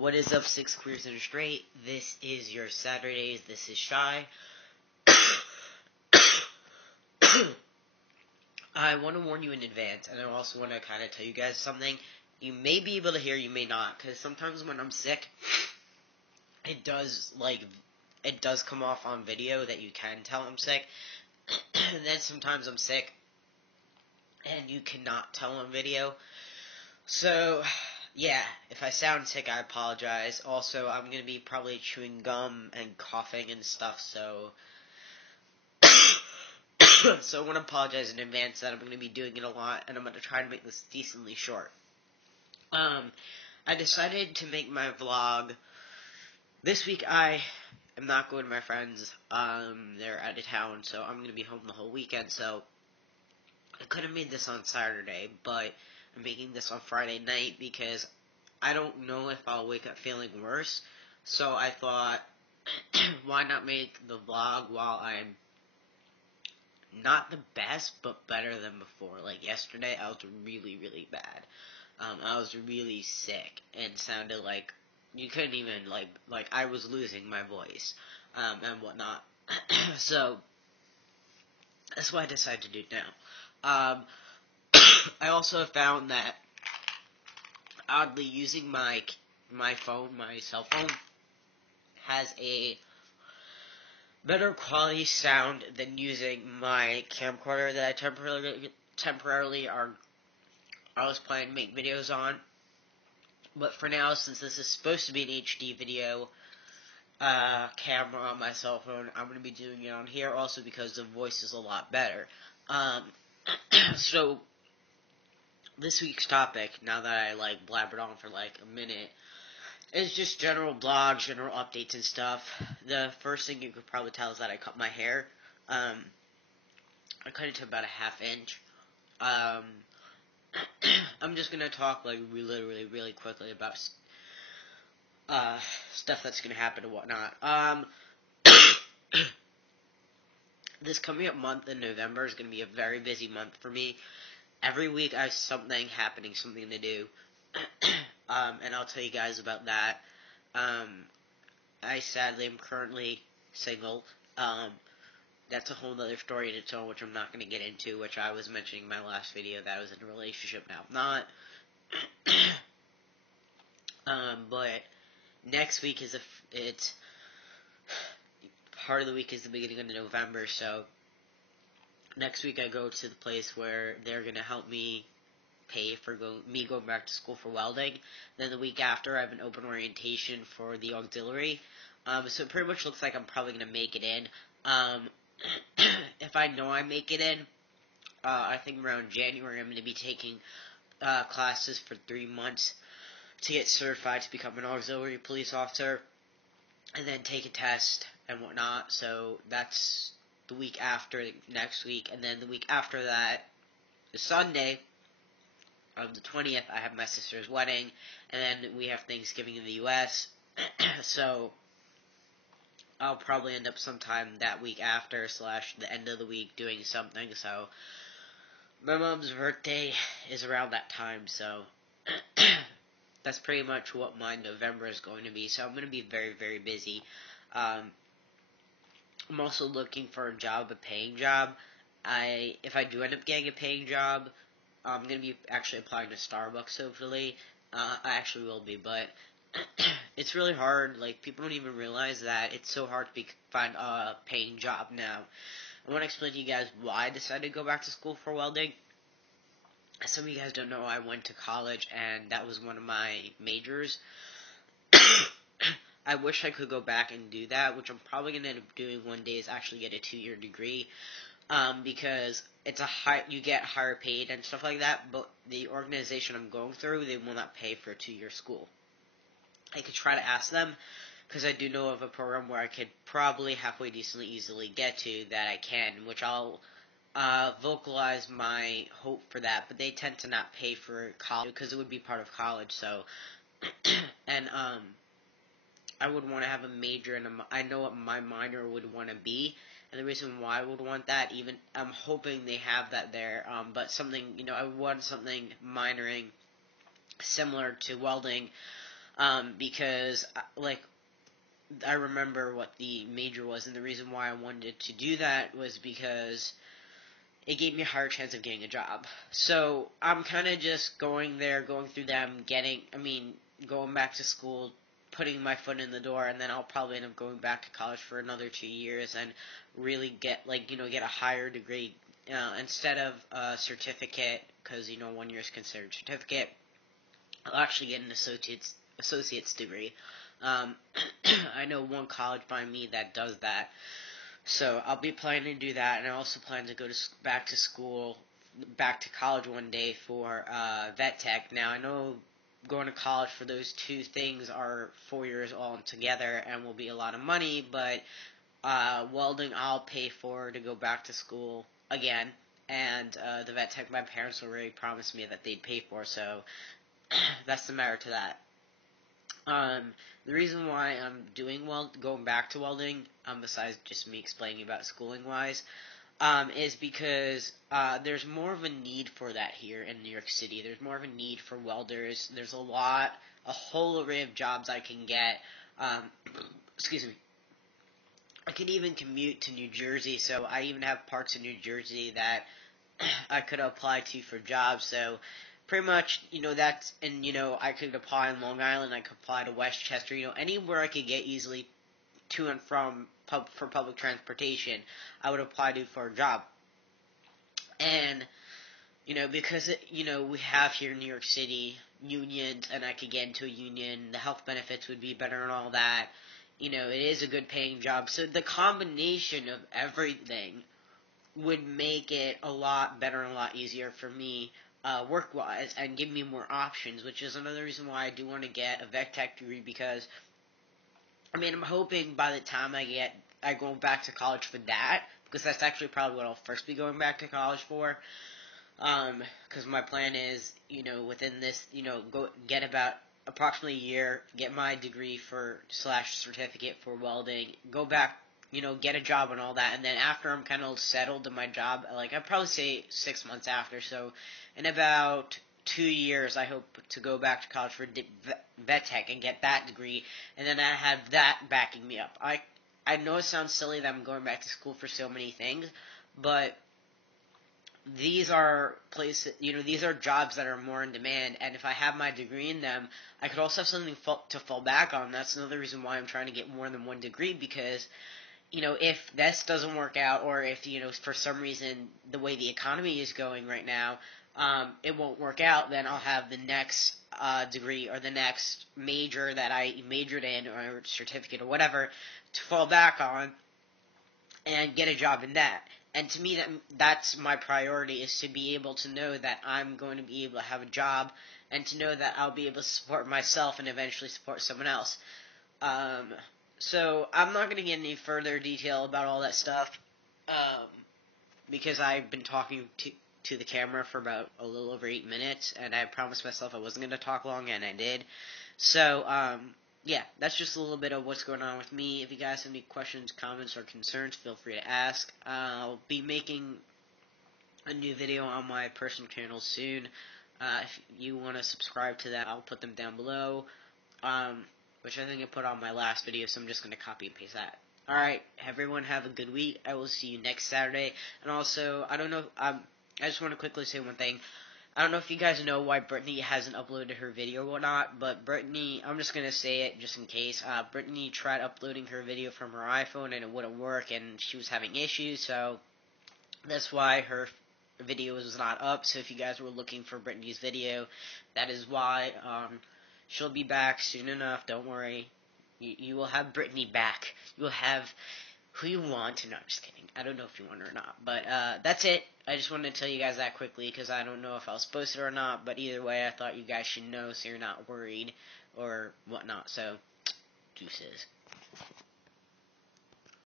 What is up, Six Queers and Straight? This is your Saturdays. This is Shy. I want to warn you in advance, and I also want to kind of tell you guys something. You may be able to hear, you may not, because sometimes when I'm sick, it does come off on video that you can tell I'm sick, and then sometimes I'm sick, and you cannot tell on video. So, yeah, if I sound sick, I apologize. Also, I'm going to be probably chewing gum and coughing and stuff, so so I want to apologize in advance that I'm going to be doing it a lot, and I'm going to try to make this decently short. I decided to make my vlog. This week I am not going to my friends. They're out of town, so I'm going to be home the whole weekend, so I could have made this on Saturday, but I'm making this on Friday night because I don't know if I'll wake up feeling worse. So I thought, why not make the vlog while I'm not the best, but better than before. Like yesterday, I was really, really bad. I was really sick and sounded like you couldn't even, like I was losing my voice, and whatnot. So that's what I decided to do now. I also have found that, oddly, using my phone, my cell phone, has a better quality sound than using my camcorder that I was planning to make videos on. But for now, since this is supposed to be an HD video camera on my cell phone, I'm going to be doing it on here also because the voice is a lot better. So this week's topic, now that I blabbered on for a minute, is just general blogs, general updates and stuff. The first thing you could probably tell is that I cut my hair. I cut it to about a ½ inch. I'm just gonna talk literally really quickly about stuff that's gonna happen and whatnot. This coming up month in November is gonna be a very busy month for me. Every week I have something happening, something to do. And I'll tell you guys about that. I sadly am currently single. That's a whole other story in its own, which I'm not going to get into, which I was mentioning in my last video that I was in a relationship, now I'm not. But next week it's part of the week is the beginning of November, so next week I go to the place where they're going to help me pay for me going back to school for welding. Then the week after, I have an open orientation for the auxiliary. So it pretty much looks like I'm probably going to make it in. If I know I make it in, I think around January I'm going to be taking classes for 3 months to get certified to become an auxiliary police officer, and then take a test and whatnot. So that's the week after next week, and then the week after that, the Sunday, the 20th, I have my sister's wedding, and then we have Thanksgiving in the U.S., so I'll probably end up sometime that week after / the end of the week doing something. So my mom's birthday is around that time, so that's pretty much what my November is going to be. So I'm going to be very, very busy. I'm also looking for a job, a paying job. If I do end up getting a paying job, I'm going to be actually applying to Starbucks, hopefully. I actually will be, but it's really hard. People don't even realize that it's so hard to find a paying job now. I want to explain to you guys why I decided to go back to school for welding. Some of you guys don't know, I went to college, and that was one of my majors. I wish I could go back and do that, which I'm probably going to end up doing one day, is actually get a 2-year degree. Because you get higher paid and stuff like that, but the organization I'm going through, they will not pay for a 2-year school. I could try to ask them, because I do know of a program where I could probably halfway decently easily get to that I can, which I'll vocalize my hope for that, but they tend to not pay for college, because it would be part of college, so, and, I would want to have a major, and I know what my minor would want to be, and the reason why I would want that, even, I'm hoping they have that there, but something, I would want something minoring similar to welding, because like I remember what the major was, and the reason why I wanted to do that was because it gave me a higher chance of getting a job. So I'm kind of just going there, going through them, going back to school, putting my foot in the door, and then I'll probably end up going back to college for another 2 years and really get get a higher degree instead of a certificate, because 1 year is considered certificate. I'll actually get an associate's degree. I know one college by me that does that. So I'll be planning to do that, and I also plan to go back to college one day for vet tech. Now I know going to college for those two things are 4 years all together and will be a lot of money, but welding I'll pay for to go back to school again, and the vet tech my parents already promised me that they'd pay for, so that's the merit to that. The reason why I'm going back to welding, besides just me explaining about schooling wise, is because there's more of a need for that here in New York City. There's more of a need for welders. There's a whole array of jobs I can get. Excuse me. I can even commute to New Jersey, so I even have parts of New Jersey that I could apply to for jobs. So pretty much, I could apply in Long Island, I could apply to Westchester, anywhere I could get easily to and from for public transportation, I would apply to for a job. And, because, we have here in New York City unions, and I could get into a union, the health benefits would be better and all that, it is a good paying job. So the combination of everything would make it a lot better and a lot easier for me work-wise, and give me more options, which is another reason why I do want to get a vet tech degree, because, I'm hoping by the time I go back to college for that, because that's actually probably what I'll first be going back to college for, because my plan is, within this, go get about approximately a year, get my degree / certificate for welding, go back, get a job and all that, and then after I'm kind of settled in my job, I'd probably say 6 months after, so in about 2 years, I hope to go back to college for vet tech and get that degree, and then I have that backing me up. I know it sounds silly that I'm going back to school for so many things, but these are these are jobs that are more in demand, and if I have my degree in them, I could also have something to fall back on. That's another reason why I'm trying to get more than one degree, because if this doesn't work out, or if, for some reason, the way the economy is going right now, it won't work out, then I'll have the next degree or the next major that I majored in, or certificate or whatever, to fall back on and get a job in that. And to me, that's my priority, is to be able to know that I'm going to be able to have a job, and to know that I'll be able to support myself and eventually support someone else. So I'm not going to get any further detail about all that stuff, because I've been talking to the camera for about a little over 8 minutes, and I promised myself I wasn't going to talk long, and I did. So, yeah, that's just a little bit of what's going on with me. If you guys have any questions, comments, or concerns, feel free to ask. I'll be making a new video on my personal channel soon. If you want to subscribe to that, I'll put them down below, which I think I put on my last video, so I'm just going to copy and paste that. Alright, everyone have a good week. I will see you next Saturday. And also, I don't know, I just want to quickly say one thing. I don't know if you guys know why Brittany hasn't uploaded her video or not, but Brittany, I'm just going to say it just in case. Brittany tried uploading her video from her iPhone and it wouldn't work, and she was having issues, so that's why her video was not up. So if you guys were looking for Brittany's video, that is why. She'll be back soon enough, don't worry. You will have Brittany back. You will have who you want. No, I'm just kidding. I don't know if you want her or not. But that's it. I just wanted to tell you guys that quickly, because I don't know if I was supposed to or not. But either way, I thought you guys should know so you're not worried or whatnot. So, deuces.